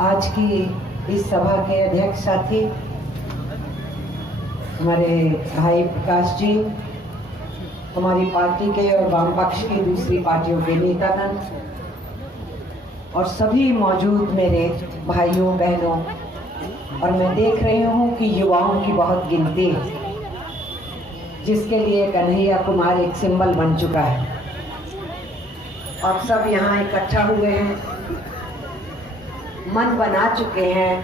आज की इस सभा के अध्यक्ष साथी हमारे भाई प्रकाश जी, हमारी पार्टी के और वाम पक्ष की दूसरी पार्टियों के नेतागण और सभी मौजूद मेरे भाइयों बहनों, और मैं देख रही हूँ कि युवाओं की बहुत गिनती है, जिसके लिए कन्हैया कुमार एक सिंबल बन चुका है। आप सब यहाँ इकट्ठा हुए हैं, मन बना चुके हैं,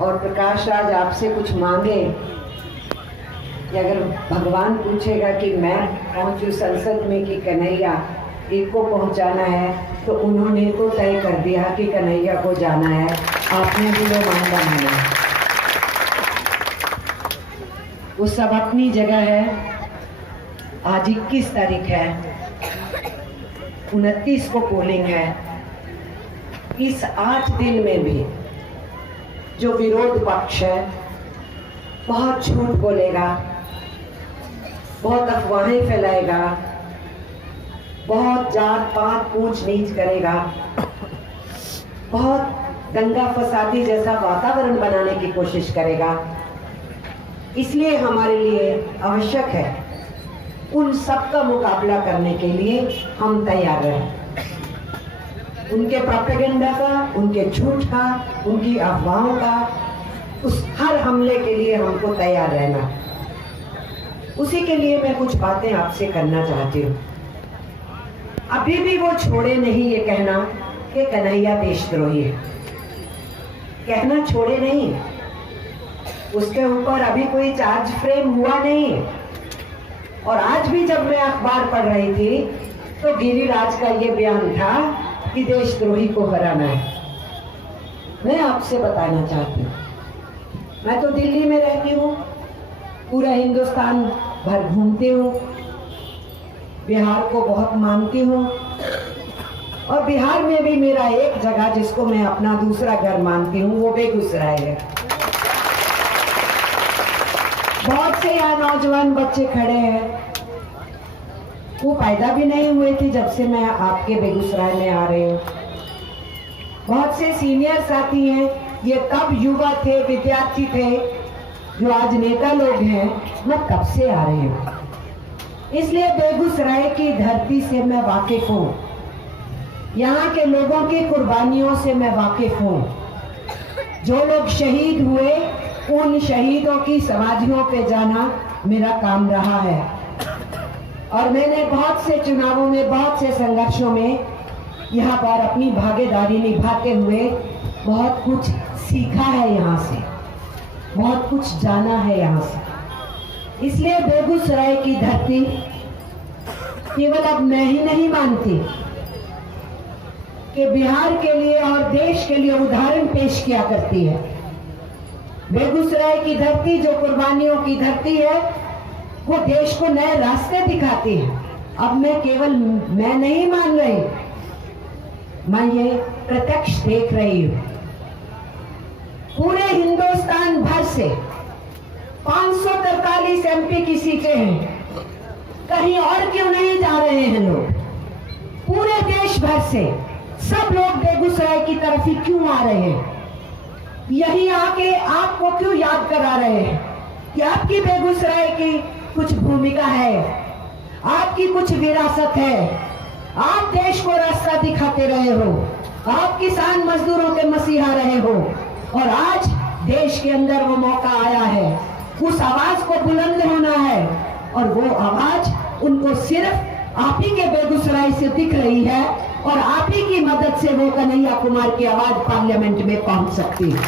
और प्रकाश राज आपसे कुछ मांगे कि अगर भगवान पूछेगा कि मैं पहुंचूं संसद में कि कन्हैया एक को पहुंचाना है, तो उन्होंने तो तय कर दिया कि कन्हैया को जाना है। आपने भी वो मांगा नहीं, वो सब अपनी जगह है। आज 21 तारीख है, 29 को पोलिंग है। इस 8 दिन में भी जो विरोध पक्ष है बहुत झूठ बोलेगा, बहुत अफवाहें फैलाएगा, बहुत जात पात ऊंच नीच करेगा, बहुत दंगा फसादी जैसा वातावरण बनाने की कोशिश करेगा। इसलिए हमारे लिए आवश्यक है उन सब का मुकाबला करने के लिए हम तैयार रहें। उनके प्रोपेगेंडा का, उनके झूठ का, उनकी अफवाहों का, उस हर हमले के लिए हमको तैयार रहना। उसी के लिए मैं कुछ बातें आपसे करना चाहती हूँ। अभी भी वो छोड़े नहीं ये कहना कि कन्हैया देशद्रोही है, कहना छोड़े नहीं। उसके ऊपर अभी कोई चार्ज फ्रेम हुआ नहीं। और आज भी जब मैं अखबार पढ़ रही थी तो गिरिराज का ये बयान था कि देशद्रोही को हराना है। मैं आपसे बताना चाहती हूँ, मैं तो दिल्ली में रहती हूँ, पूरा हिंदुस्तान भर घूमती हूँ, बिहार को बहुत मानती हूँ, और बिहार में भी मेरा एक जगह जिसको मैं अपना दूसरा घर मानती हूँ वो बेगूसराय है। बहुत से यहाँ नौजवान बच्चे खड़े हैं, वो पैदा भी नहीं हुए थे जब से मैं आपके बेगूसराय में आ रही हूँ। बहुत से सीनियर साथी हैं, ये तब युवा थे, विद्यार्थी थे, जो आज नेता लोग हैं। मैं कब से आ रही हूँ, इसलिए बेगूसराय की धरती से मैं वाकिफ हूँ, यहाँ के लोगों की कुर्बानियों से मैं वाकिफ हूँ। जो लोग शहीद हुए, उन शहीदों की समाधियों पे जाना मेरा काम रहा है। और मैंने बहुत से चुनावों में, बहुत से संघर्षों में यहाँ पर अपनी भागीदारी निभाते हुए बहुत कुछ सीखा है, यहाँ से बहुत कुछ जाना है यहाँ से। इसलिए बेगूसराय की धरती केवल अब मैं ही नहीं मानती कि बिहार के लिए और देश के लिए उदाहरण पेश किया करती है। बेगूसराय की धरती जो कुर्बानियों की धरती है, वो देश को नए रास्ते दिखाती है। अब मैं नहीं मान रही, मैं ये प्रत्यक्ष देख रही हूँ। पूरे हिंदुस्तान भर से 543 एमपी की सीटें हैं, कहीं और क्यों नहीं जा रहे हैं लोग? पूरे देश भर से सब लोग बेगूसराय की तरफ ही क्यों आ रहे हैं? यही आके आपको क्यों याद करा रहे हैं कि आपकी बेगूसराय की कुछ भूमिका है, आपकी कुछ विरासत है, आप देश को रास्ता दिखाते रहे हो, आप किसान मजदूरों के मसीहा रहे हो, और आज देश के अंदर वो मौका आया है, उस आवाज को बुलंद होना है। और वो आवाज उनको सिर्फ आप ही के बेगूसराय से दिख रही है, और आप ही की मदद से वो कन्हैया कुमार की आवाज पार्लियामेंट में पहुंच सकती है।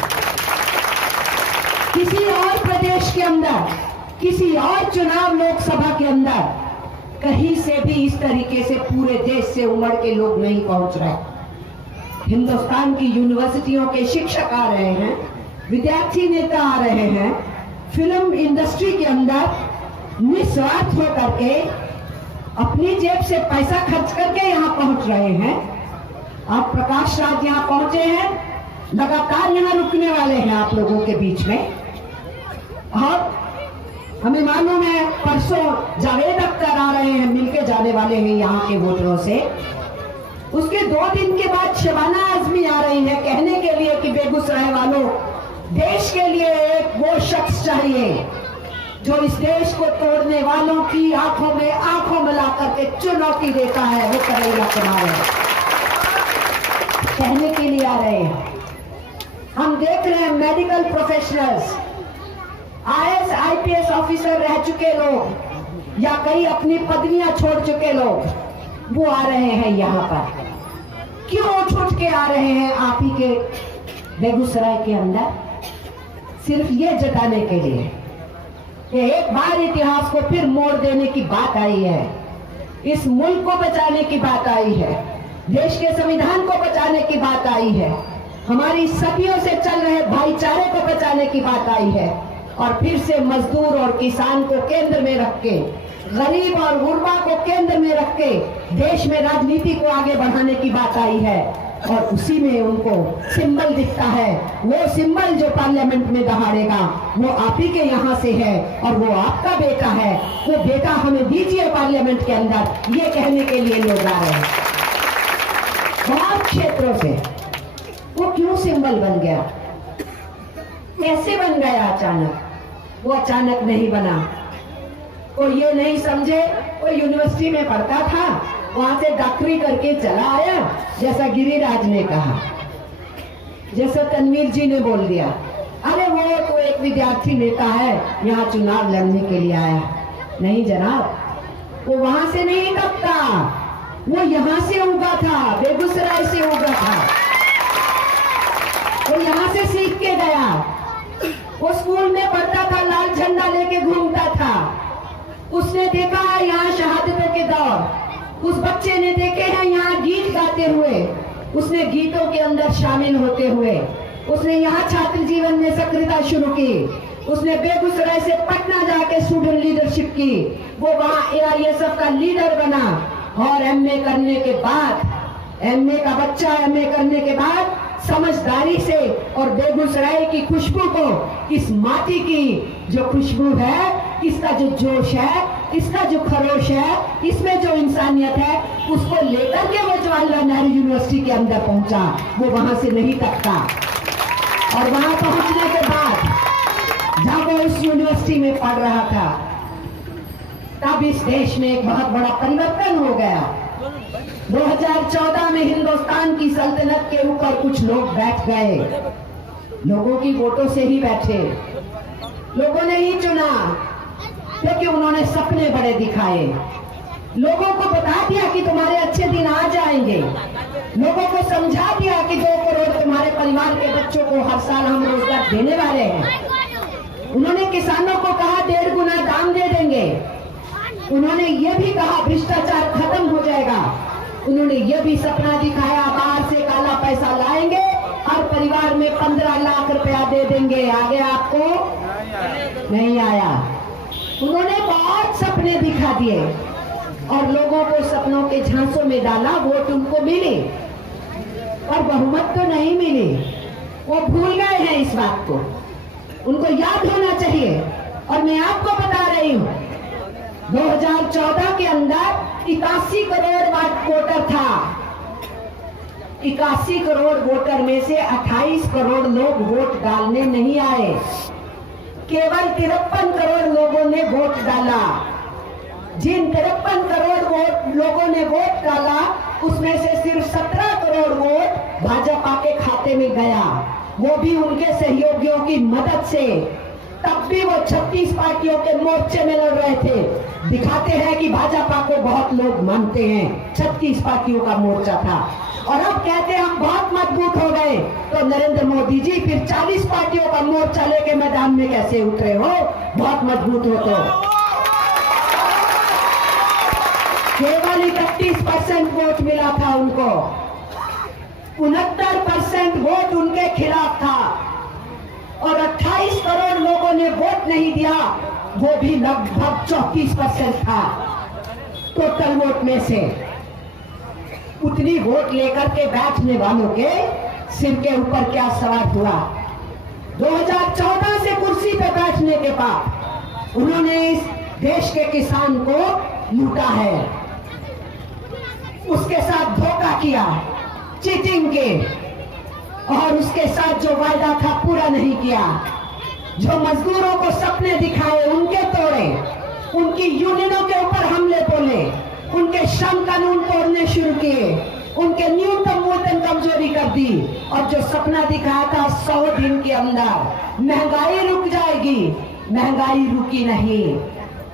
किसी और प्रदेश के अंदर, किसी और चुनाव लोकसभा के अंदर कहीं से भी इस तरीके से पूरे देश से उमड़ के लोग नहीं पहुंच रहे। हिंदुस्तान की यूनिवर्सिटियों के शिक्षक आ रहे हैं, विद्यार्थी नेता आ रहे हैं, फिल्म इंडस्ट्री के अंदर निस्वार्थ होकर के अपनी जेब से पैसा खर्च करके यहाँ पहुंच रहे हैं। आप प्रकाश राज यहाँ पहुंचे हैं, लगातार यहाँ रुकने वाले हैं आप लोगों के बीच में। और हमें मालूम है परसों जावेद अख्तर आ रहे हैं, मिलके जाने वाले हैं यहाँ के वोटरों से। उसके 2 दिन के बाद शबाना आजमी आ रही है कहने के लिए कि बेगूसराय वालों, देश के लिए एक वो शख्स चाहिए जो इस देश को तोड़ने वालों की आंखों में आंखों मिला करके चुनौती देता है, वो कन्हैया कुमार है। कहने के लिए आ रहे हैं। हम देख रहे हैं medical professionals, IAS IPS officer रह चुके लोग या कई अपनी पदवियां छोड़ चुके लोग, वो आ रहे हैं यहाँ पर। क्यों उठ के आ रहे हैं आप ही के बेगूसराय के अंदर? सिर्फ ये जताने के लिए कि एक बार इतिहास को फिर मोड़ देने की बात आई है, इस मुल्क को बचाने की बात आई है, देश के संविधान को बचाने की बात आई है, हमारी सदियों से चल रहे भाईचारे को बचाने की बात आई है, और फिर से मजदूर और किसान को केंद्र में रख के, गरीब और गुरबा को केंद्र में रख के देश में राजनीति को आगे बढ़ाने की बात आई है। और उसी में उनको सिंबल दिखता है, वो सिंबल जो पार्लियामेंट में दहाड़ेगा वो आप ही के यहाँ से है और वो आपका बेटा है, वो बेटा हमें दीजिए पार्लियामेंट के अंदर, ये कहने के लिए लोग आ रहे हैं बहुत क्षेत्रों से। वो क्यों सिंबल बन गया, कैसे बन गया अचानक? वो अचानक नहीं बना। कोई ये नहीं समझे, कोई यूनिवर्सिटी में पढ़ता था, वहां से डॉक्टरी करके चला आया, जैसा गिरिराज ने कहा, जैसा तनवीर जी ने बोल दिया, अरे वो तो एक विद्यार्थी नेता है, यहाँ चुनाव लड़ने के लिए आया। नहीं जनाब, वो वहां से नहीं टपका, वो यहाँ से उगा था, बेगूसराय से उगा था। वो यहाँ से सीख के गया। वो स्कूल में पढ़ता था, लाल झंडा लेके घूमता था। उसने देखा है यहाँ शहादतों के दौर, उस बच्चे ने देखे हैं यहाँ गीत गाते हुए, उसने गीतों के अंदर शामिल होते हुए, उसने यहाँ छात्र जीवन में सक्रियता शुरू की, उसने बेगूसराय से पटना जाके स्टूडेंट लीडरशिप की, वो वहाँ AISF का लीडर बना और MA करने के बाद, MA का बच्चा MA करने के बाद समझदारी से और बेगूसराय की खुशबू को, इस माटी की जो खुशबू है, इसका जो जोश है, इसका जो खरोश है, इसमें जो इंसानियत है, उसको लेकर के वो जवाहरलाल नेहरू यूनिवर्सिटी के अंदर पहुंचा। वो वहां से नहीं टकता। और वहां पहुंचने के बाद जब वो उस यूनिवर्सिटी में पढ़ रहा था, तब इस देश में एक बहुत बड़ा परिवर्तन हो गया। 2014 में हिंदुस्तान की सल्तनत के ऊपर कुछ लोग बैठ गए, लोगों की वोटों से ही बैठे, लोगों ने ही चुना, क्योंकि उन्होंने सपने बड़े दिखाए, लोगों को बता दिया कि तुम्हारे अच्छे दिन आ जाएंगे, लोगों को समझा दिया कि 2 करोड़ तुम्हारे परिवार के बच्चों को हर साल हम रोजगार देने वाले हैं। उन्होंने किसानों को कहा 1.5 गुना दाम दे देंगे। उन्होंने ये भी कहा भ्रष्टाचार खत्म हो जाएगा। उन्होंने ये भी सपना दिखाया बाहर से काला पैसा लाएंगे, हर परिवार में 15 लाख रुपया दे देंगे। आगे आपको नहीं आया। उन्होंने बहुत सपने दिखा दिए और लोगों को सपनों के झांसों में डाला, वोट उनको मिले और बहुमत तो नहीं मिली। वो भूल गए हैं इस बात को, उनको याद होना चाहिए। और मैं आपको बता रही हूँ, 2014 के अंदर 81 करोड़ वोटर था। 81 करोड़ वोटर में से 28 करोड़ लोग वोट डालने नहीं आए, केवल 53 करोड़ लोगों ने वोट डाला। जिन 53 करोड़ लोगों ने वोट डाला, उसमें से सिर्फ 17 करोड़ वोट भाजपा के खाते में गया, वो भी उनके सहयोगियों की मदद से। तब भी वो 36 पार्टियों के मोर्चे में लड़ रहे थे। दिखाते हैं कि भाजपा को बहुत लोग मानते हैं, 36 पार्टियों का मोर्चा था। और अब कहते हैं हम बहुत मजबूत हो गए, तो नरेंद्र मोदी जी फिर 40 पार्टियों का मोर्चा लेके मैदान में कैसे उतरे हो? बहुत मजबूत हो तो। केवल 31% वोट मिला था उनको, 69% वोट उनके खिलाफ था और 28 करोड़ लोगों ने वोट नहीं दिया, वो भी लगभग 34% था टोटल वोट में से। उतनी वोट लेकर के बैठने वालों के सिर के ऊपर क्या सवार हुआ? 2014 से कुर्सी पे बैठने के बाद उन्होंने इस देश के किसान को लूटा है। उसके साथ धोखा किया, चीटिंग की, और उसके साथ जो वायदा था पूरा नहीं किया। जो मजदूरों को सपने दिखाए उनके तोड़े, उनकी यूनियनों के ऊपर हमले बोले, उनके श्रम कानून तोड़ने शुरू किए, उनके न्यूनतम वेतन कमजोरी कर दी, और जो सपना दिखाया था 100 दिन के अंदर महंगाई रुक जाएगी, महंगाई रुकी नहीं।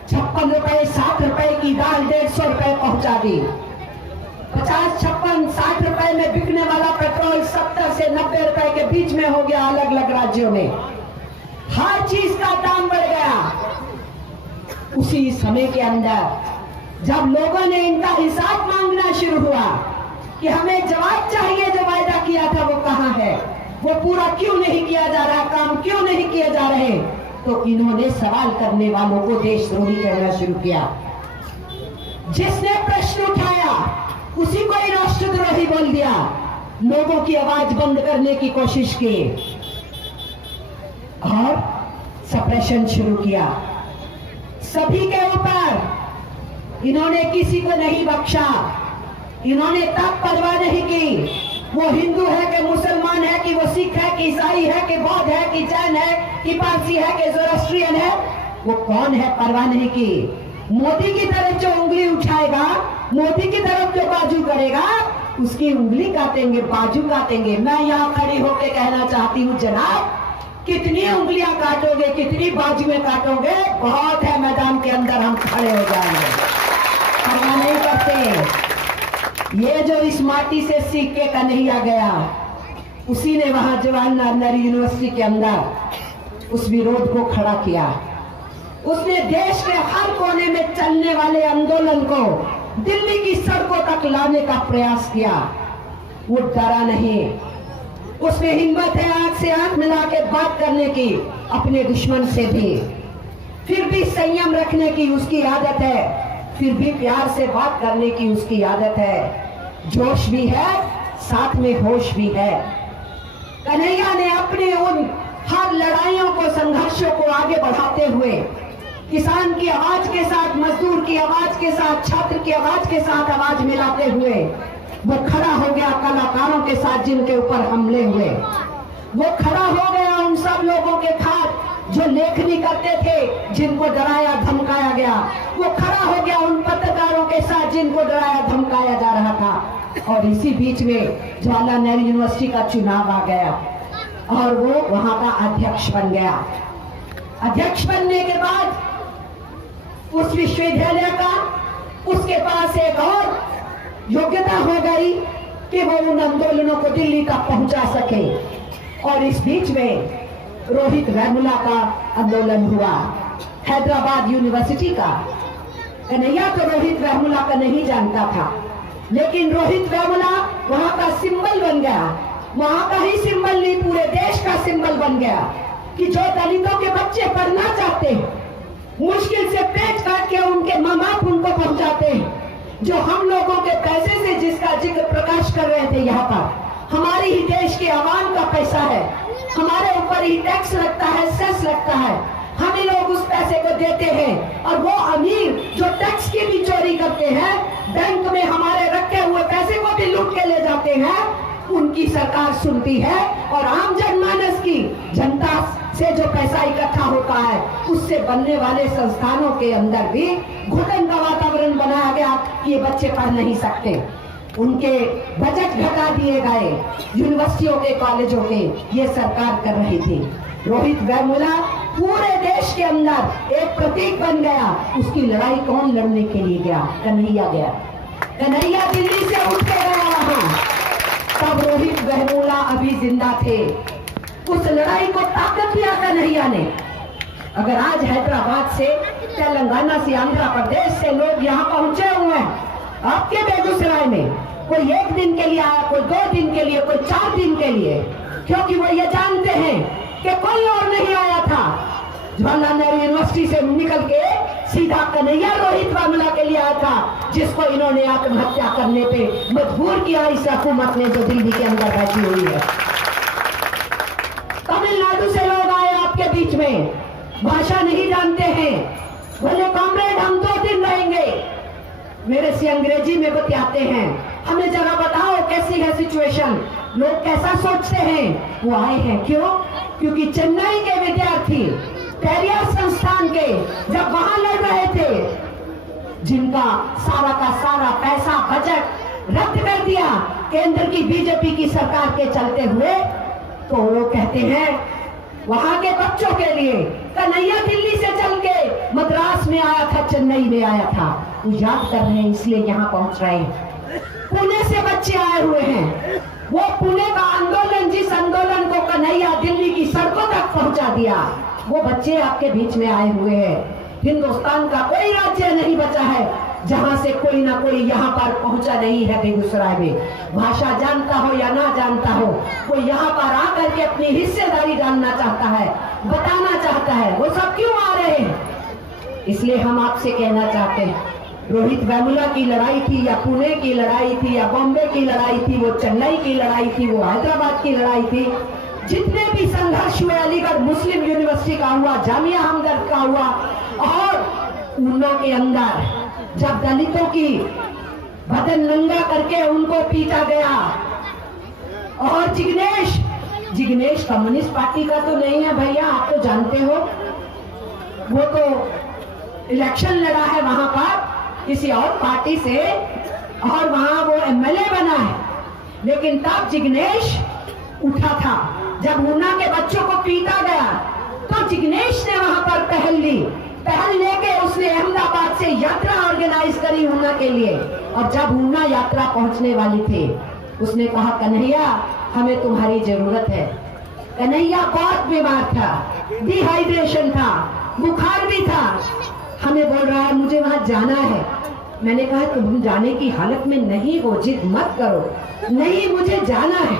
56 रुपए 60 रुपए की दाल 150 रुपए पहुंचा दी। 50, 56, 60 रुपए में बिकने वाला पेट्रोल 70 से 90 रुपए के बीच में हो गया अलग अलग राज्यों में। हर चीज का दाम बढ़ गया। उसी समय के अंदर जब लोगों ने इनका हिसाब मांगना शुरू हुआ कि हमें जवाब चाहिए, जो वायदा किया था वो कहां है, वो पूरा क्यों नहीं किया जा रहा, काम क्यों नहीं किए जा रहे, तो इन्होंने सवाल करने वालों को देशद्रोही कहना शुरू किया। जिसने प्रश्न उठाया उसी को ही राष्ट्रद्रोही बोल दिया। लोगों की आवाज बंद करने की कोशिश की और सप्रेशन शुरू किया। सभी के ऊपर इन्होंने किसी को नहीं बख्शा। इन्होंने तब परवाह नहीं की वो हिंदू है कि मुसलमान है, कि वो सिख है, कि ईसाई है, कि बौद्ध है, कि जैन है, कि पारसी है, कि ज़ोरास्ट्रियन है, वो कौन है परवाह नहीं की। मोदी की तरफ जो उंगली उठाएगा, मोदी की तरफ जो बाजू करेगा, उसकी उंगली काटेंगे, बाजू काटेंगे। मैं यहाँ खड़ी होकर कहना चाहती हूँ जनाब, कितनी उंगलियां काटोगे, कितनी बाजुएं काटोगे, बहुत है मैदान के अंदर हम खड़े हो जाएंगे। परवाह नहीं करते। ये जो इस माटी से सीख के कन्हैया गया, उसी ने वहां जवाहरलाल नेहरू यूनिवर्सिटी के अंदर उस विरोध को खड़ा किया। उसने देश के हर कोने में चलने वाले आंदोलन को दिल्ली की सड़कों तक लाने का प्रयास किया। वो डरा नहीं। उसने हिम्मत है आंख से आंख मिला के बात करने की, अपने दुश्मन से भी। फिर भी संयम रखने की उसकी आदत है, फिर भी प्यार से बात करने की उसकी आदत है। जोश भी है, साथ में होश भी है। कन्हैया ने अपने उन हर लड़ाइयों को, संघर्षों को आगे बढ़ाते हुए, किसान की आवाज के साथ, मजदूर की आवाज के साथ, छात्र की आवाज के साथ आवाज मिलाते हुए वो खड़ा हो गया कलाकारों के साथ जिनके ऊपर हमले हुए। वो खड़ा हो गया उन सब लोगों के साथ जो लेखनी करते थे, जिनको डराया धमकाया गया। वो खड़ा हो गया उन पत्रकारों के साथ जिनको डराया धमकाया जा रहा था। और इसी बीच में जवाहरलाल नेहरू यूनिवर्सिटी का चुनाव आ गया और वो वहां का अध्यक्ष बन गया। अध्यक्ष बनने के बाद उस विश्वविद्यालय का उसके पास एक और योग्यता हो गई कि वो उन आंदोलनों को दिल्ली तक पहुंचा सके। और इस बीच में रोहित वेमुला का आंदोलन हुआ, हैदराबाद यूनिवर्सिटी का। कन्हैया तो रोहित वेमुला का नहीं जानता था, लेकिन रोहित वेमुला वहां का सिंबल बन गया। वहां का ही सिंबल नहीं, पूरे देश का सिंबल बन गया कि जो दलितों के बच्चे पढ़ना चाहते हैं, मुश्किल से पेट काट के उनके माँ बाप उनको पहुंचाते हैं, जो हम लोगों के पैसे से, जिसका जिक्र प्रकाश कर रहे थे यहाँ पर, हमारी ही देश के आवाम का पैसा है, हमारे ऊपर ही टैक्स लगता है, सेस लगता है, हम ही लोग उस पैसे को देते हैं। और वो अमीर जो टैक्स की भी चोरी करते हैं, बैंक में हमारे रखे हुए पैसे को भी लूट के ले जाते हैं, उनकी सरकार सुनती है। और आम जनमानस की, जनता से जो पैसा इकट्ठा होता है, उससे बनने वाले संस्थानों के अंदर भी घुटन का वातावरण बनाया गया कि ये बच्चे पढ़ नहीं सकते। उनके बजट घटा दिए गए, यूनिवर्सिटियों के, कॉलेजों के, ये सरकार कर रही थी। रोहित वेमुला पूरे देश के अंदर एक प्रतीक बन गया। उसकी लड़ाई कौन लड़ने के लिए गया? कन्हैया गया। कन्हैया दिल्ली से उठ के गया वहां। तब रोहित वेमुला अभी जिंदा थे। उस लड़ाई को ताकत दिया कन्हैया ने। अगर आज हैदराबाद से, तेलंगाना से, आंध्र प्रदेश से लोग यहाँ पहुंचे हुए हैं, आपके बेगूसराय में कोई एक दिन के लिए आया, कोई 2 दिन के लिए, कोई 4 दिन के लिए, क्योंकि वो ये जानते हैं कि कोई और नहीं आया था। जवाहरलाल नेहरू यूनिवर्सिटी से निकल के सीधा कन्हैया रोहित वेमुला के लिए आया था, जिसको इन्होंने आत्महत्या करने पे मजबूर किया इस हुकूमत ने जो दिल्ली के अंदर बैठी हुई है। तमिलनाडु से लोग आए आपके बीच में, भाषा नहीं जानते हैं, बोले कॉमरेड हम 2 दिन रहेंगे, मेरे से अंग्रेजी में बताते हैं, हमें जरा बताओ कैसी है सिचुएशन, लोग कैसा सोचते हैं। वो आए हैं क्यों? क्योंकि चेन्नई के विद्यार्थी पेरियार संस्थान के जब वहां लड़ रहे थे, जिनका सारा का सारा पैसा बजट रद्द कर दिया केंद्र की बीजेपी की सरकार के चलते हुए, तो वो कहते हैं वहां के बच्चों के लिए कन्हैया दिल्ली से चल के मद्रास में आया था, चेन्नई में आया था, वो याद कर रहे हैं, इसलिए यहाँ पहुंच रहे हैं। पुणे से बच्चे आए हुए हैं, वो पुणे का आंदोलन, जिस आंदोलन को कन्हैया दिल्ली की सड़कों तक पहुंचा दिया, वो बच्चे आपके बीच में आए हुए हैं। हिंदुस्तान का कोई राज्य नहीं बचा है जहां से कोई ना कोई यहाँ पर पहुंचा नहीं है। बेगूसराय में भाषा जानता हो या ना जानता हो, वो यहाँ पर आकर के अपनी हिस्सेदारी डालना चाहता है, बताना चाहता है। वो सब क्यों आ रहे हैं? इसलिए हम आपसे कहना चाहते हैं, रोहित वेमुला की लड़ाई थी या पुणे की लड़ाई थी या बॉम्बे की लड़ाई थी, वो चेन्नई की लड़ाई थी, वो हैदराबाद की लड़ाई थी, जितने भी संघर्ष हुए, अलीगढ़ मुस्लिम यूनिवर्सिटी का हुआ, जामिया हमदर्द का हुआ, और ऊना के अंदर जब दलितों की बदन नंगा करके उनको पीटा गया, और जिग्नेश कम्युनिस्ट पार्टी का तो नहीं है भैया, आप तो जानते हो, वो तो इलेक्शन लड़ा है वहां पर किसी और पार्टी से, और वहां वो एमएलए बना है। लेकिन तब जिग्नेश उठा था, जब ऊना के बच्चों को पीटा गया तो जिग्नेश ने वहां पर पहल ली, पहल लेके उसने अहमदाबाद से यात्रा ऑर्गेनाइज करी ऊना के लिए, और जब ऊना यात्रा पहुंचने वाली थी, उसने कहा कन्हैया हमें तुम्हारी जरूरत है। कन्हैया बहुत बीमार था, डिहाइड्रेशन था, बुखार भी था, हमें बोल रहा है मुझे वहां जाना है। मैंने कहा तुम जाने की हालत में नहीं हो, जिद मत करो, नहीं मुझे जाना है,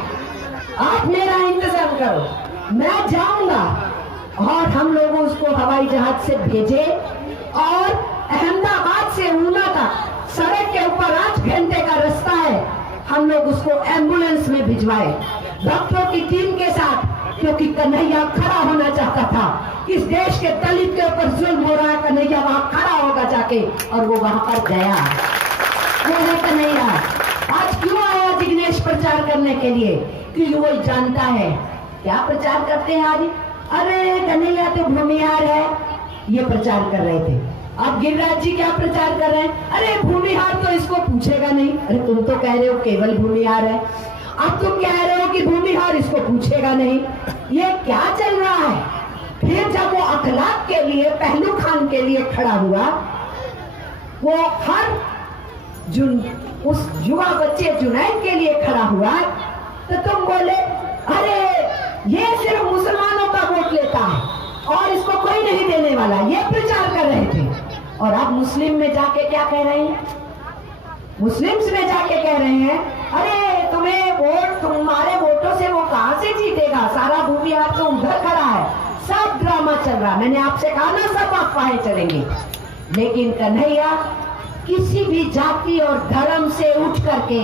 आप मेरा इंतजाम करो, मैं जाऊंगा। और हम लोग उसको हवाई जहाज से भेजे, और अहमदाबाद से ऊना तक सड़क के ऊपर 8 घंटे का रास्ता है, हम लोग उसको एम्बुलेंस में भिजवाए डॉक्टरों की टीम के साथ, क्योंकि कन्हैया खड़ा होना चाहता था। इस देश के दलित के ऊपर जुल्म हो रहा है, कन्हैया वहां खड़ा होगा जाके, और वो वहां पर गया। वो है कन्हैया। आज क्यों आया जिग्नेश प्रचार करने के लिए? क्योंकि वो जानता है क्या प्रचार करते हैं आज, अरे कन्हैया तो भूमिहार है, ये प्रचार कर रहे थे। अब गिरिराज जी क्या प्रचार कर रहे हैं, अरे भूमिहार तो इसको पूछेगा नहीं। अरे तुम तो कह रहे हो केवल भूमिहार है, अब तुम कह रहे हो कि भूमिहार इसको पूछेगा नहीं, ये क्या चल रहा है? फिर जब वो अखलाक के लिए, पहलू खान के लिए खड़ा हुआ, वो हर उस युवा बच्चे जुनैद के लिए खड़ा हुआ, तो तुम बोले अरे ये सिर्फ मुसलमानों का वोट लेता है और इसको कोई नहीं देने वाला, ये प्रचार कर रहे थे। और अब मुस्लिम में जाके क्या कह रहे हैं? मुस्लिम्स में जाके कह रहे हैं अरे तुम्हें वोट, तुम्हारे वोटों से वो कहां से जीतेगा, सारा भूमिहार तो उधर खड़ा है। सब ड्रामा चल रहा, मैंने आपसे कहा ना सब अफवाहें चलेंगी। लेकिन कन्हैया किसी भी जाति और धर्म से उठ करके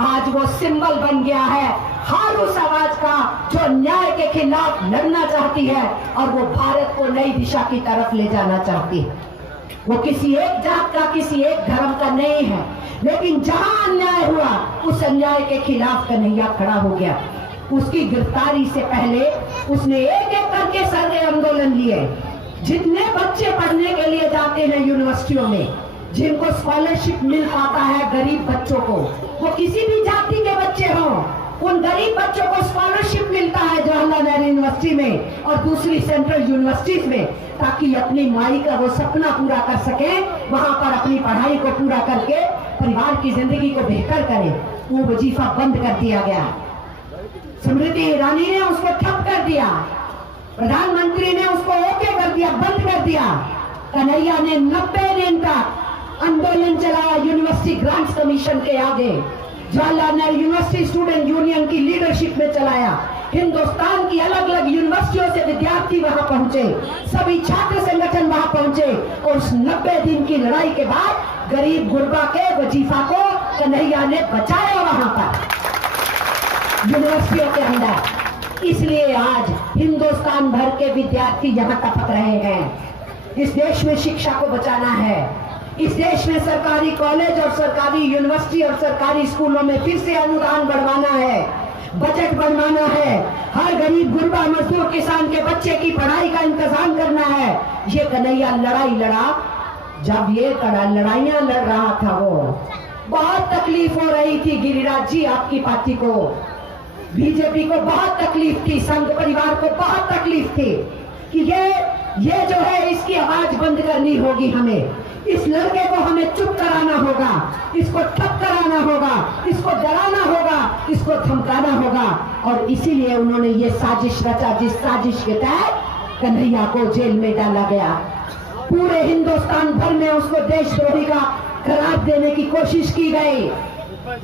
आज वो सिंबल बन गया है हर उस आवाज का जो न्याय के खिलाफ लड़ना चाहती है और वो भारत को नई दिशा की तरफ ले जाना चाहती है। वो किसी एक जात का, किसी एक धर्म का नहीं है, लेकिन जहां अन्याय हुआ उस अन्याय के खिलाफ कन्हैया खड़ा हो गया। उसकी गिरफ्तारी से पहले उसने एक एक करके सारे आंदोलन लिए। जितने बच्चे पढ़ने के लिए जाते हैं यूनिवर्सिटियों में, जिनको स्कॉलरशिप मिल पाता है गरीब बच्चों को, वो किसी भी जाति के बच्चे हों, उन गरीब बच्चों को स्कॉलरशिप मिलता है जवाहरलाल नेहरू यूनिवर्सिटी में और दूसरी सेंट्रल यूनिवर्सिटीज में, ताकि अपनी माई का वो सपना पूरा कर सके, वहां पर अपनी पढ़ाई को पूरा करके परिवार की जिंदगी को बेहतर करे। वो वजीफा बंद कर दिया गया, स्मृति ईरानी ने उसको ठप कर दिया, प्रधानमंत्री ने उसको ओके कर दिया, बंद कर दिया। कन्हैया ने 90 दिन तक आंदोलन चलाया यूनिवर्सिटी ग्रांट्स कमीशन के आगे, Jawaharlal Nehru university student union की लीडरशिप में चलाया। हिंदुस्तान की अलग अलग यूनिवर्सिटियों से विद्यार्थी वहां पहुंचे, सभी छात्र संगठन वहां पहुंचे, और उस 90 दिन की लड़ाई के बाद गरीब गुरबा के वजीफा को कन्हैया ने बचाया वहां पर यूनिवर्सिटियों के अंदर। इसलिए आज हिंदुस्तान भर के विद्यार्थी यहां टपक रहे हैं। इस देश में शिक्षा को बचाना है, इस देश में सरकारी कॉलेज और सरकारी यूनिवर्सिटी और सरकारी स्कूलों में फिर से अनुदान बढ़वाना है, बजट बढ़वाना है, हर गरीब गुरबा मजदूर किसान के बच्चे की पढ़ाई का इंतजाम करना है। ये कन्हैया लड़ाई लड़ा, जब ये लड़ाइयां लड़ रहा था वो बहुत तकलीफ हो रही थी गिरिराज जी, आपकी पार्टी को, बीजेपी को बहुत तकलीफ थी, संघ परिवार को बहुत तकलीफ थी कि ये जो है इसकी आवाज बंद करनी होगी, हमें इस लड़के को हमें चुप कराना होगा, इसको ठप कराना होगा, इसको डराना होगा, इसको धमकाना होगा। और इसीलिए उन्होंने ये साजिश रचा, जिस साजिश के तहत कन्हैया को जेल में डाला गया। पूरे हिंदुस्तान भर में उसको देशद्रोही का करार देने की कोशिश की गई,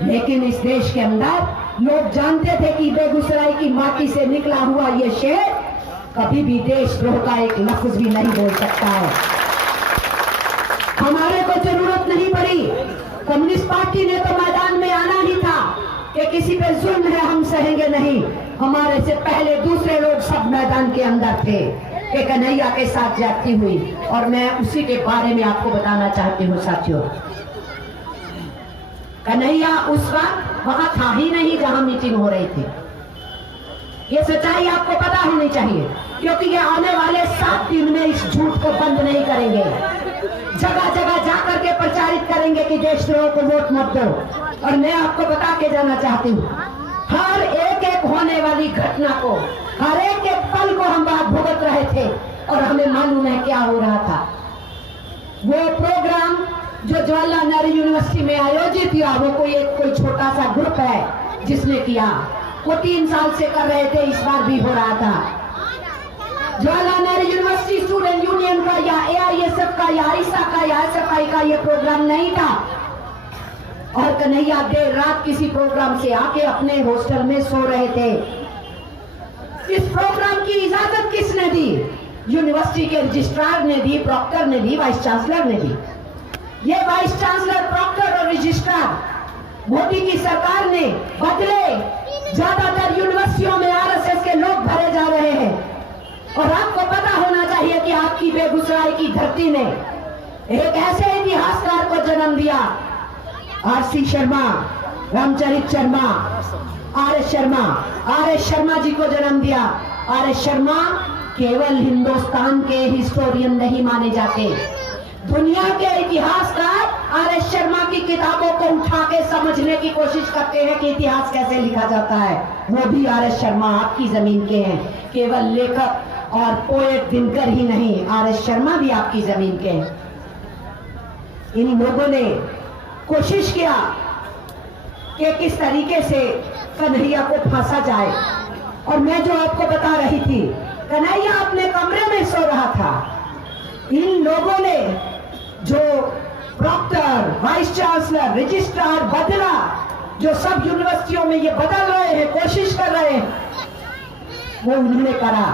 लेकिन इस देश के अंदर लोग जानते थे कि बेगूसराय की माटी से निकला हुआ ये शेर कभी भी देशद्रोह का एक लफ्ज भी नहीं बोल सकता है। हमारे को जरूरत नहीं पड़ी, कम्युनिस्ट पार्टी ने तो मैदान में आना ही था कि किसी पे जुल्म है हम सहेंगे नहीं। हमारे से पहले दूसरे लोग सब मैदान के अंदर थे कि कन्हैया के साथ जाती हुई, और मैं उसी के बारे में आपको बताना चाहती हूँ साथियों। कन्हैया उस वक्त वहां था ही नहीं जहां मीटिंग हो रही थी, ये सच्चाई आपको पता होनी चाहिए, क्योंकि ये आने वाले 7 दिन में इस झूठ को बंद नहीं करेंगे, जगह जगह जाकर के प्रचारित करेंगे कि देशद्रोह को वोट मत दो। और मैं आपको बता के जाना चाहती हूँ, हर एक होने वाली घटना को, हर एक पल को हम बात भुगत रहे थे और हमें मालूम है क्या हो रहा था। वो प्रोग्राम जो जवाहरलाल नेहरू यूनिवर्सिटी में आयोजित हुआ, वो कोई छोटा सा ग्रुप है जिसने किया, वो 3 साल से कर रहे थे, इस बार भी हो रहा था। Jawaharlal Nehru university student union का या AISF का या आईसा का या SFI का ये प्रोग्राम नहीं था। और कन्हैया देर रात किसी प्रोग्राम से आके अपने हॉस्टल में सो रहे थे। इस प्रोग्राम की इजाजत किसने दी? यूनिवर्सिटी के रजिस्ट्रार ने दी, प्रॉक्टर ने दी, वाइस चांसलर ने दी। ये वाइस चांसलर, प्रॉक्टर और रजिस्ट्रार मोदी की सरकार ने बदले। ज्यादातर यूनिवर्सिटियों में RSS के लोग भरे जा रहे हैं। और आपको पता होना चाहिए कि आपकी बेगूसराय की धरती ने एक ऐसे इतिहासकार को जन्म दिया, RC शर्मा, रामचरित शर्मा, RS शर्मा जी को जन्म दिया। RS शर्मा केवल हिंदुस्तान के हिस्टोरियन नहीं माने जाते, दुनिया के इतिहासकार RS शर्मा की किताबों को उठा के समझने की कोशिश करते हैं कि इतिहास कैसे लिखा जाता है। वो भी RS शर्मा आपकी जमीन के हैं, केवल लेखक और पोएट दिनकर ही नहीं, RS शर्मा भी आपकी जमीन के हैं। इन लोगों ने कोशिश किया कि किस तरीके से कन्हैया को फांसा जाए। और मैं जो आपको बता रही थी, कन्हैया अपने कमरे में सो रहा था। इन लोगों ने जो प्रॉक्टर, वाइस चांसलर, रजिस्ट्रार बदला, जो सब यूनिवर्सिटियों में ये बदल रहे हैं, कोशिश कर रहे हैं, वो उन्होंने करा।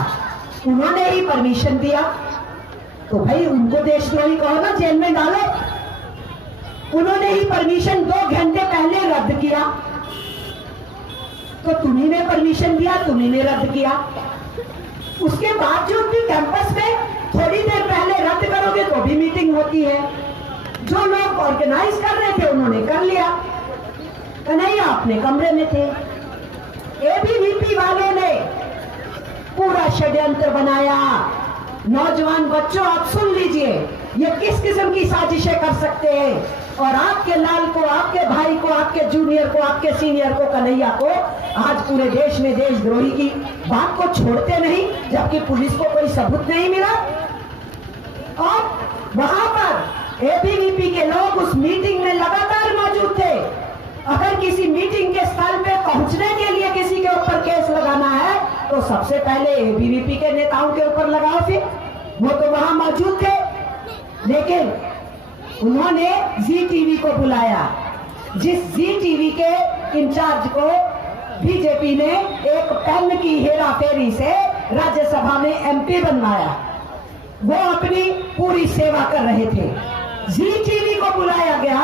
उन्होंने ही परमिशन दिया, तो भाई उनको देशद्रोही कहो ना, जेल में डालो। उन्होंने ही परमिशन 2 घंटे पहले रद्द किया, तो तुम्ही ने परमिशन दिया, तुम्ही ने रद्द किया। उसके बावजूद भी कैंपस में थोड़ी देर पहले रद्द करोगे तो भी मीटिंग होती है। जो लोग ऑर्गेनाइज कर रहे थे उन्होंने कर लिया। कन्हैया अपने कमरे में थे। ABVP वालों ने पूरा षड्यंत्र बनाया। नौजवान बच्चों, आप सुन लीजिए, ये किस किस्म की साजिशें कर सकते हैं। और आपके लाल को, आपके भाई को, आपके जूनियर को, आपके सीनियर को, कन्हैया को आज पूरे देश में देशद्रोही की बात को छोड़ते नहीं, जबकि पुलिस को कोई सबूत नहीं मिला। और वहां पर ABVP के लोग उस मीटिंग में लगातार मौजूद थे। अगर किसी मीटिंग के स्थल पे पहुंचने के लिए किसी के ऊपर केस लगाना है तो सबसे पहले ABVP के नेताओं के ऊपर लगाओ, फिर वो तो वहां मौजूद थे। लेकिन उन्होंने ZTV को बुलाया, जिस ZTV के इंचार्ज को बीजेपी ने एक पेन की हेराफेरी से राज्यसभा में MP बनवाया। वो अपनी पूरी सेवा कर रहे थे। ZTV को बुलाया गया,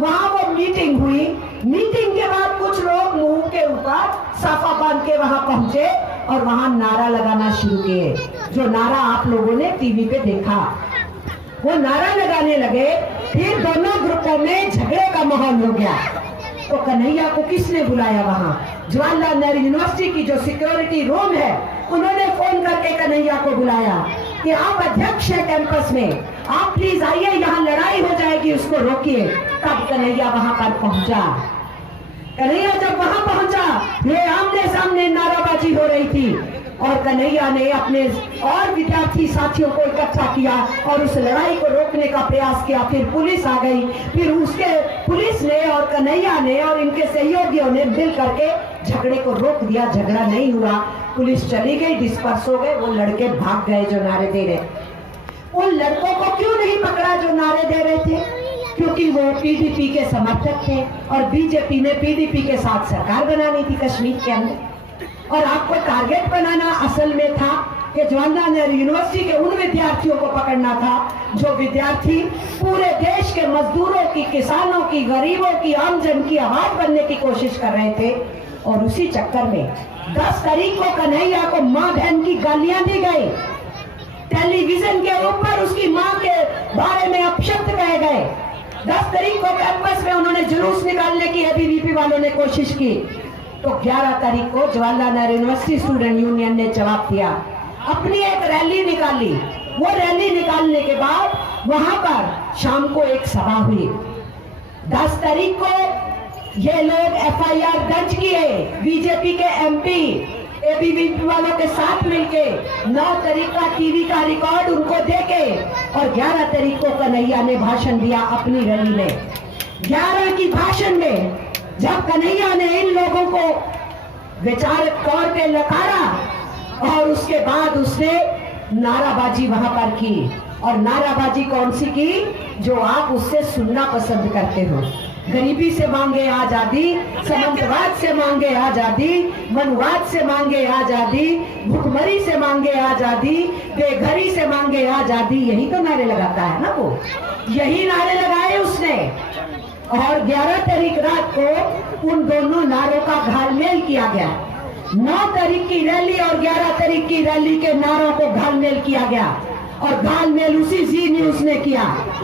वहां वो मीटिंग हुई। मीटिंग के बाद कुछ लोग मुंह के ऊपर साफा बांध के वहां पहुंचे और वहां नारा लगाना शुरू किए, जो नारा आप लोगों ने टीवी पे देखा। वो नारा लगाने लगे, फिर दोनों ग्रुपों में झगड़े का माहौल हो गया। तो कन्हैया को किसने बुलाया? वहां जवाहरलाल नेहरू यूनिवर्सिटी की जो सिक्योरिटी रूम है, उन्होंने फोन करके कन्हैया को बुलाया कि आप अध्यक्ष हैं कैंपस में, आप प्लीज आइए, यहाँ लड़ाई हो जाएगी, उसको रोकिए। तब कन्हैया वहां पर पहुंचा। कन्हैया जब वहां पहुंचा, ये आमने सामने नाराबाजी हो रही थी और कन्हैया ने अपने और विद्यार्थी साथियों को इकट्ठा किया और उस लड़ाई को रोकने का प्रयास किया। फिर पुलिस आ गई, फिर उसके पुलिस ने और कन्हैया ने और इनके सहयोगियों ने मिल करके झगड़े को रोक दिया। झगड़ा नहीं हुआ, पुलिस चली गई, डिस्पर्स हो गए, वो लड़के भाग गए जो नारे दे रहे। उन लड़कों को क्यों नहीं पकड़ा जो नारे दे रहे थे? क्योंकि वो पीडीपी के समर्थक थे और बीजेपी ने पीडीपी के साथ सरकार बनानी थी कश्मीर के अंदर। और आपको टारगेट बनाना असल में था कि जवाहरलाल नेहरू यूनिवर्सिटी के उन विद्यार्थियों को पकड़ना था जो विद्यार्थी पूरे देश के मजदूरों की, किसानों की, गरीबों की, आमजन की आवाज बनने की कोशिश कर रहे थे। और उसी चक्कर में 10 तारीख को कन्हैया को माँ बहन की गालियां दी गई, टेलीविजन के ऊपर उसकी माँ के बारे में अपशब्द कहे गए। 10 तारीख को कैंपस में उन्होंने जुलूस निकालने की एबीवीपी वालों ने कोशिश की। तो 11 तारीख को Jawaharlal Nehru university student union ने जवाब दिया, अपनी एक रैली निकाली। वो रैली निकालने के बाद वहां पर शाम को एक सभा हुई। 10 तारीख को ये लोग एफआईआर दर्ज किए, बीजेपी के एमपी एबीवीपी वालों के साथ मिलके 9 तारीख का टीवी का रिकॉर्ड उनको देके और 11 तारीख को कन्हैया ने भाषण दिया अपनी रैली में। 11 की भाषण में जब कन्हैया ने इन लोगों को वैचारिक तौर पे लकारा और उसके बाद उसने नाराबाजी वहां पर की। और नाराबाजी कौन सी की? जो आप उससे सुनना पसंद करते हो। गरीबी से मांगे आजादी, सामंतवाद से मांगे आजादी, मनवाद से मांगे आजादी, भुखमरी से मांगे आजादी, बेघरी से मांगे आजादी, यही तो नारे लगाता है ना वो, यही नारे लगाए उसने। और 11 तारीख रात को उन दोनों नारों का घालमेल किया गया। 9 तारीख की रैली और 11 तारीख की रैली के नारों को घालमेल किया गया और घालमेल उसी जी न्यूज ने किया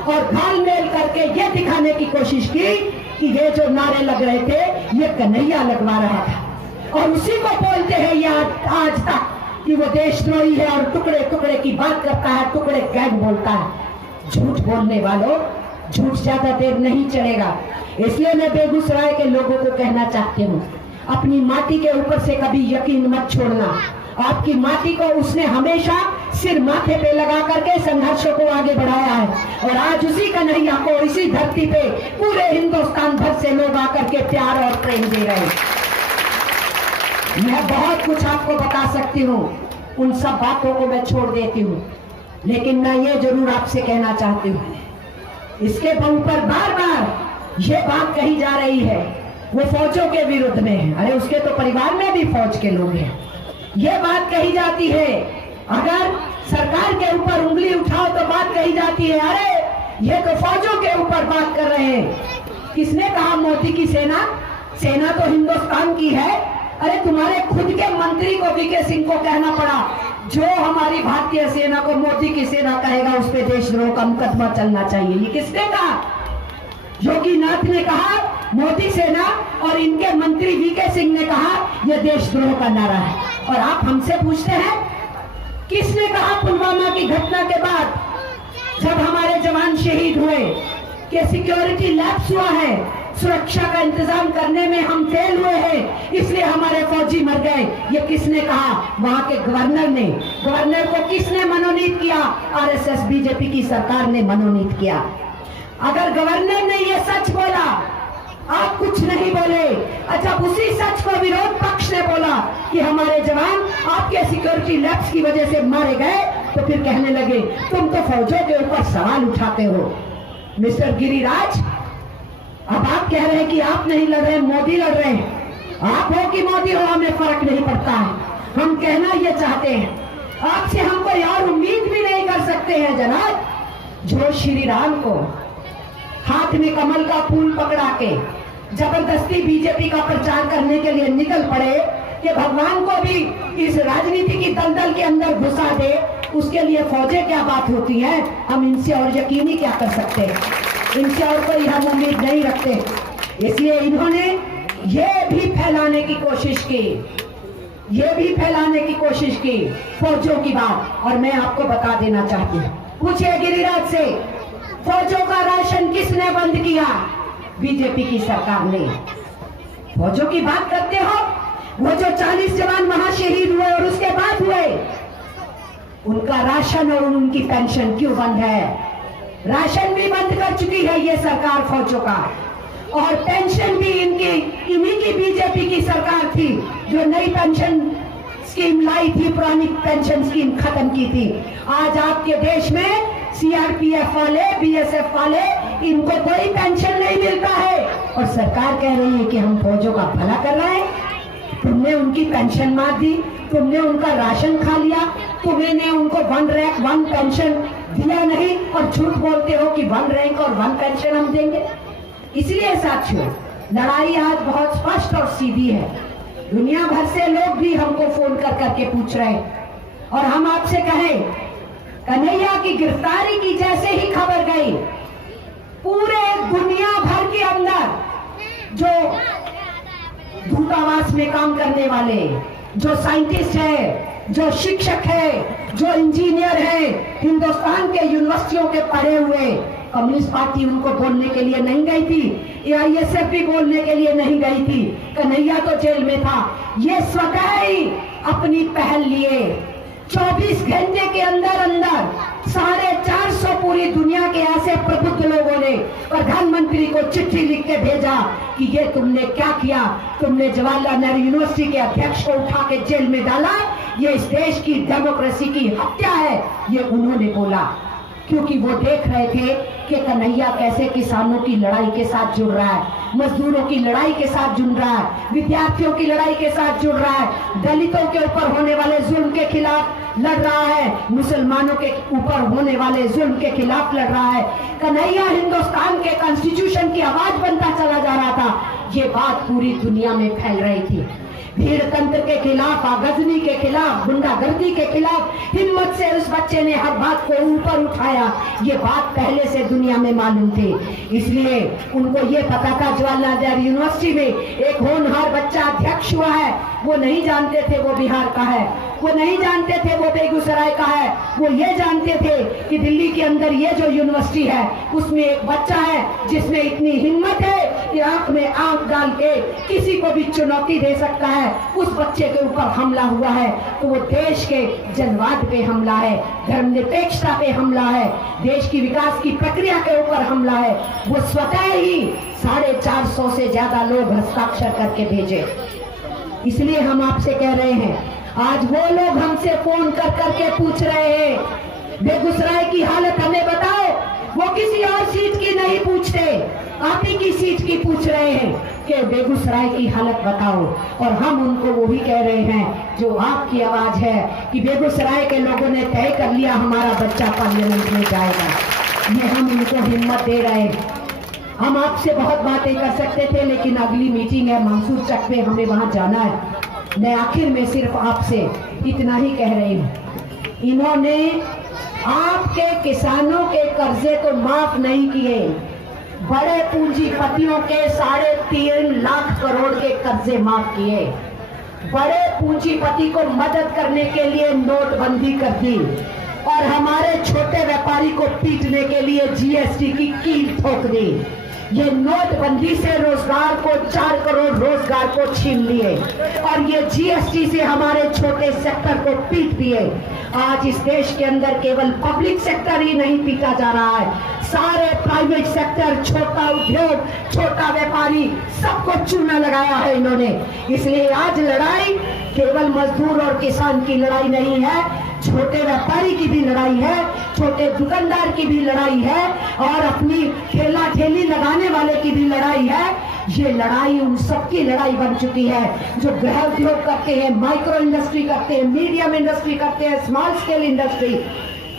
और घालमेल करके ये दिखाने की कोशिश की कि ये जो नारे लग रहे थे ये कन्हैया लगवा रहा था। और उसी को बोलते हैं ये आज तक कि वो देशद्रोही है और टुकड़े टुकड़े की बात करता है, टुकड़े गैंग बोलता है। झूठ बोलने वालों, झूठ ज्यादा देर नहीं चलेगा। इसलिए मैं बेगूसराय के लोगों को कहना चाहती हूँ, अपनी माटी के ऊपर से कभी यकीन मत छोड़ना। आपकी माटी को उसने हमेशा सिर माथे पे लगा करके संघर्षों को आगे बढ़ाया है और आज उसी कन्हैया को इसी धरती पे पूरे हिंदुस्तान भर से लोग आकर के प्यार और प्रेम दे रहे हैं। मैं बहुत कुछ आपको बता सकती हूँ, उन सब बातों को मैं छोड़ देती हूँ, लेकिन मैं ये जरूर आपसे कहना चाहती हूँ, इसके ऊपर बार बार ये बात कही जा रही है वो फौजों के विरुद्ध में है। अरे उसके तो परिवार में भी फौज के लोग हैं। ये बात कही जाती है, अगर सरकार के ऊपर उंगली उठाओ तो बात कही जाती है अरे ये तो फौजों के ऊपर बात कर रहे हैं। किसने कहा मोदी की सेना? सेना तो हिंदुस्तान की है। अरे तुम्हारे खुद के मंत्री को वीके सिंह को कहना पड़ा, जो हमारी भारतीय सेना को मोदी की सेना कहेगा उस पे देशद्रोह का मुकदमा चलना चाहिए। ये किसने कहा? योगी नाथ ने कहा मोदी सेना और इनके मंत्री वीके सिंह ने कहा यह देशद्रोह का नारा है। और आप हमसे पूछते हैं किसने कहा पुलवामा की घटना के बाद जब हमारे जवान शहीद हुए कि सिक्योरिटी लैप्स हुआ है, सुरक्षा का इंतजाम करने में हम फेल हुए हैं, इसलिए हमारे फौजी मर गए। ये किसने कहा? वहां के गवर्नर ने। गवर्नर को किसने मनोनीत किया? आरएसएस बीजेपी की सरकार ने मनोनीत किया। अगर गवर्नर ने ये सच बोला, आप कुछ नहीं बोले, अच्छा उसी सच को विरोध पक्ष ने बोला कि हमारे जवान आपके सिक्योरिटी लैप्स की वजह से मारे गए, तो फिर कहने लगे तुम तो फौजों के ऊपर सवाल उठाते हो। मिस्टर गिरिराज, अब आप कह रहे हैं कि आप नहीं लड़ रहे, मोदी लड़ रहे हैं। आप हो कि मोदी हो, हमें फर्क नहीं पड़ता है। हम कहना ये चाहते हैं, आपसे हम कोई और उम्मीद भी नहीं कर सकते हैं जनाब। जो श्री राम को हाथ में कमल का फूल पकड़ा के जबरदस्ती बीजेपी का प्रचार करने के लिए निकल पड़े, कि भगवान को भी इस राजनीति की दलदल के अंदर घुसा दे, उसके लिए फौजें क्या बात होती है। हम इनसे और यकीनी क्या कर सकते हैं, इनसे और कोई हम उम्मीद नहीं रखते। इसलिए इन्होंने ये भी फैलाने की कोशिश की, ये भी फैलाने की कोशिश की फौजों की बात। और मैं आपको बता देना चाहती हूँ, पूछिए गिरिराज से, फौजों का राशन किसने बंद किया? बीजेपी की सरकार ने। फौजों की बात करते हो, वो जो 40 जवान वहां शहीद हुए और उसके बाद हुए, उनका राशन और उनकी पेंशन क्यों बंद है? राशन भी बंद कर चुकी है ये सरकार फौजों का, और पेंशन भी इन्हीं की बीजेपी की सरकार थी जो नई पेंशन स्कीम लाई थी, पुरानी पेंशन स्कीम खत्म की थी। आज आपके देश में सीआरपीएफ वाले, बीएसएफ वाले, इनको कोई पेंशन नहीं मिलता है और सरकार कह रही है कि हम फौजों का भला कर रहे हैं। तुमने उनकी पेंशन मार दी, तुमने उनका राशन खा लिया, तुमने उनको 1 रैंक 1 पेंशन दिया नहीं और झूठ बोलते हो कि 1 रैंक और 1 पेंशन हम देंगे। इसलिए साथियों, लड़ाई आज बहुत स्पष्ट और सीधी है। दुनिया भर से लोग भी हमको फोन कर करके पूछ रहे हैं और हम आपसे कहें, कन्हैया की गिरफ्तारी की जैसे ही खबर गई, पूरे दुनिया भर के अंदर जो दूतावास में काम करने वाले, जो साइंटिस्ट है, जो शिक्षक है, जो इंजीनियर है, हिंदुस्तान के यूनिवर्सिटियों के पढ़े हुए, कम्युनिस्ट पार्टी उनको बोलने के लिए नहीं गई थी, एआईएसएफ भी बोलने के लिए नहीं गई थी, कन्हैया तो जेल में था। ये स्वतः ही अपनी पहल लिए 24 घंटे के अंदर 450 पूरी दुनिया के ऐसे प्रबुद्ध लोगों ने प्रधानमंत्री को चिट्ठी लिख के भेजा कि ये तुमने क्या किया, तुमने जवाहरलाल नेहरू यूनिवर्सिटी के अध्यक्ष को उठा के जेल में डाला, ये इस देश की डेमोक्रेसी की हत्या है, ये उन्होंने बोला। क्योंकि वो देख रहे थे कि कन्हैया कैसे किसानों की लड़ाई के साथ जुड़ रहा है, मजदूरों की लड़ाई के साथ जुड़ रहा है, विद्यार्थियों की लड़ाई के साथ जुड़ रहा है, दलितों के ऊपर होने वाले जुल्म के खिलाफ लड़ रहा है, मुसलमानों के ऊपर होने वाले जुल्म के खिलाफ लड़ रहा है। कन्हैया हिंदुस्तान के कॉन्स्टिट्यूशन की आवाज बनता चला जा रहा था। ये बात पूरी दुनिया में फैल रही थी। भीड़ तंत्र के खिलाफ, आगजनी के खिलाफ, गुंडागर्दी के खिलाफ हिम्मत से उस बच्चे ने हर बात को ऊपर उठाया। ये बात पहले से दुनिया में मालूम थी, इसलिए उनको ये पता था जवाहरलाल नेहरू यूनिवर्सिटी में एक होनहार बच्चा अध्यक्ष हुआ है। वो नहीं जानते थे वो बिहार का है, वो नहीं जानते थे वो बेगूसराय का है, वो ये जानते थे कि दिल्ली के अंदर ये जो यूनिवर्सिटी है उसमें एक बच्चा है जिसमें इतनी हिम्मत है कि आंख में आंख डाल के किसी को भी चुनौती दे सकता है। उस बच्चे के ऊपर हमला हुआ है तो वो देश के जनवाद पे हमला है, धर्मनिरपेक्षता पे हमला है, देश की विकास की प्रक्रिया के ऊपर हमला है। वो स्वतः ही 450 से ज्यादा लोग हस्ताक्षर करके भेजे। इसलिए हम आपसे कह रहे हैं, आज वो लोग हमसे फोन कर करके पूछ रहे हैं, बेगूसराय की हालत हमें बताओ। वो किसी और सीट की नहीं पूछते, आप ही की सीट की पूछ रहे हैं कि बेगूसराय की हालत बताओ। और हम उनको वही कह रहे हैं जो आपकी आवाज है कि बेगूसराय के लोगों ने तय कर लिया हमारा बच्चा पार्लियामेंट में जाएगा। ये हम उनको हिम्मत दे रहे हैं। हम आपसे बहुत बातें कर सकते थे लेकिन अगली मीटिंग है मंसूर चक पे, हमें वहां जाना है। मैं आखिर में सिर्फ आपसे इतना ही कह रही हूँ, इन्होंने आपके किसानों के कर्जे तो माफ नहीं किए, बड़े पूंजीपतियों के 3.5 लाख करोड़ के कर्जे माफ किए, बड़े पूंजीपति को मदद करने के लिए नोटबंदी कर दी और हमारे छोटे व्यापारी को पीटने के लिए जीएसटी की कील ठोक दी। ये नोटबंदी से रोजगार को 4 करोड़ रोजगार को छीन लिए और ये जीएसटी से हमारे छोटे सेक्टर को पीट दिए। आज इस देश के अंदर केवल पब्लिक सेक्टर ही नहीं पीटा जा रहा है, सारे प्राइवेट सेक्टर, छोटा उद्योग, छोटा व्यापारी, सबको चूना लगाया है इन्होंने। इसलिए आज लड़ाई केवल मजदूर और किसान की लड़ाई नहीं है, छोटे व्यापारी की भी लड़ाई है, छोटे दुकानदार की भी लड़ाई है और अपनी ठेला ठेली लगाने वाले की भी लड़ाई है। ये लड़ाई उन सबकी लड़ाई बन चुकी है जो गृह उद्योग करते हैं, माइक्रो इंडस्ट्री करते हैं, मीडियम इंडस्ट्री करते हैं, स्मॉल स्केल इंडस्ट्री।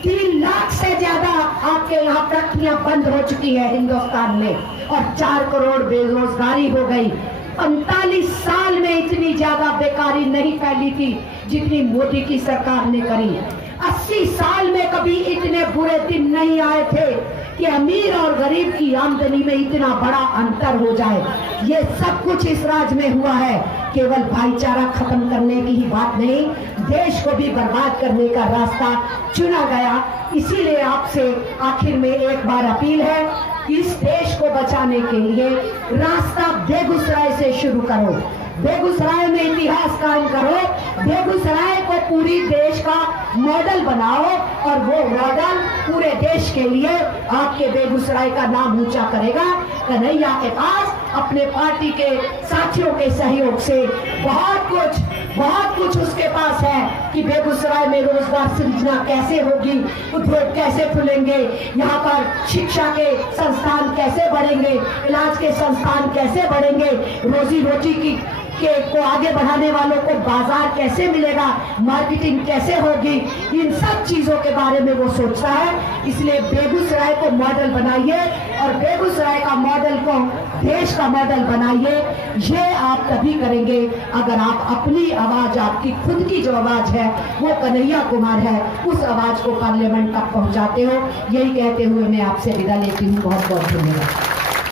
3 लाख से ज्यादा आपके यहाँ फैक्ट्रियां बंद हो चुकी है हिंदुस्तान में और 4 करोड़ बेरोजगारी हो गई। 45 साल में इतनी ज्यादा बेकारी नहीं फैली थी जितनी मोदी की सरकार ने करी। 80 साल में कभी इतने बुरे दिन नहीं आए थे कि अमीर और गरीब की आमदनी में इतना बड़ा अंतर हो जाए। ये सब कुछ इस राज्य में हुआ है। केवल भाईचारा खत्म करने की ही बात नहीं, देश को भी बर्बाद करने का रास्ता चुना गया। इसीलिए आपसे आखिर में एक बार अपील है कि इस देश को बचाने के लिए रास्ता बेगूसराय से शुरू करो। बेगूसराय में इतिहास कायम करो, बेगूसराय को पूरी देश का मॉडल बनाओ और वो मॉडल पूरे देश के लिए आपके बेगूसराय का नाम ऊंचा करेगा। कन्हैया के पास अपने पार्टी के साथियों के सहयोग से बहुत कुछ उसके पास है कि बेगूसराय में रोजगार सृजना कैसे होगी, उद्योग कैसे खुलेंगे, यहाँ पर शिक्षा के संस्थान कैसे बढ़ेंगे, इलाज के संस्थान कैसे बढ़ेंगे, रोजी रोटी को आगे बढ़ाने वालों को बाजार कैसे मिलेगा, मार्केटिंग कैसे होगी, इन सब चीजों के बारे में वो सोचता है। इसलिए बेगूसराय को मॉडल बनाइए और बेगूसराय का मॉडल को देश का मॉडल बनाइए। ये आप तभी करेंगे अगर आप अपनी आवाज, आपकी खुद की जो आवाज है वो कन्हैया कुमार है, उस आवाज को पार्लियामेंट तक पहुंचाते हो। यही कहते हुए मैं आपसे विदा लेती हूँ। बहुत बहुत धन्यवाद।